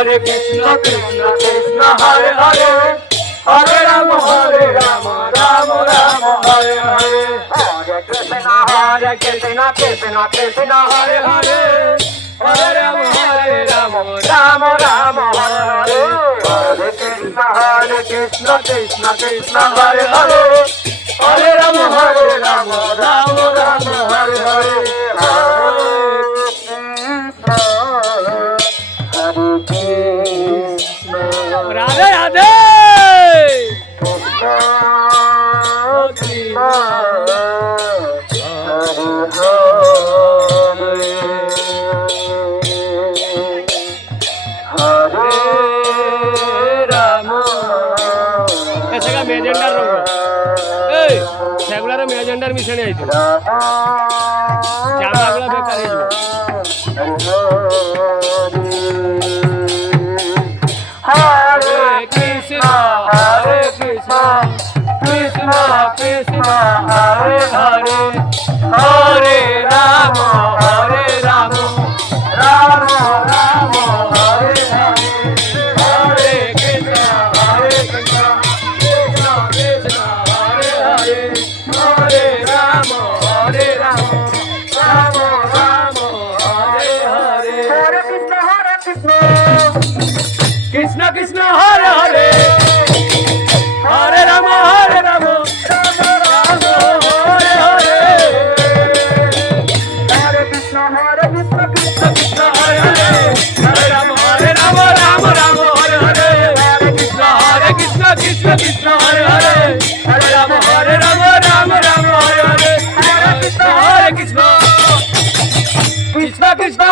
Hare Krishna Krishna Krishna Hare Hare Hare Rama Rama Rama Hare Hare Hare Krishna Krishna Krishna Hare Hare Hare Rama Rama Rama Hare Hare Hare Krishna Krishna Krishna Hare Hare Hare Rama Rama Rama Hare Hare Radhe Radhe মেজেন্ডার এই সেগুলার মেজেন্ডার মিশনে আইছে জামাগুলো বেকার হয়ে যাবে Hare Krishna Krishna Krishna Hare Hare Hare Rama Rama Rama Hare Hare Hare Krishna Krishna Krishna Hare Hare Hare Rama Rama Rama Hare Hare Hare Krishna Krishna Krishna Hare Hare Hare Rama Rama Rama Hare Hare Hare Krishna Krishna Krishna Hare Hare Hare Rama Rama Rama Hare Hare Hare Krishna Krishna Krishna Hare Hare Hare Rama Rama Rama Hare Hare Hare Krishna Krishna Krishna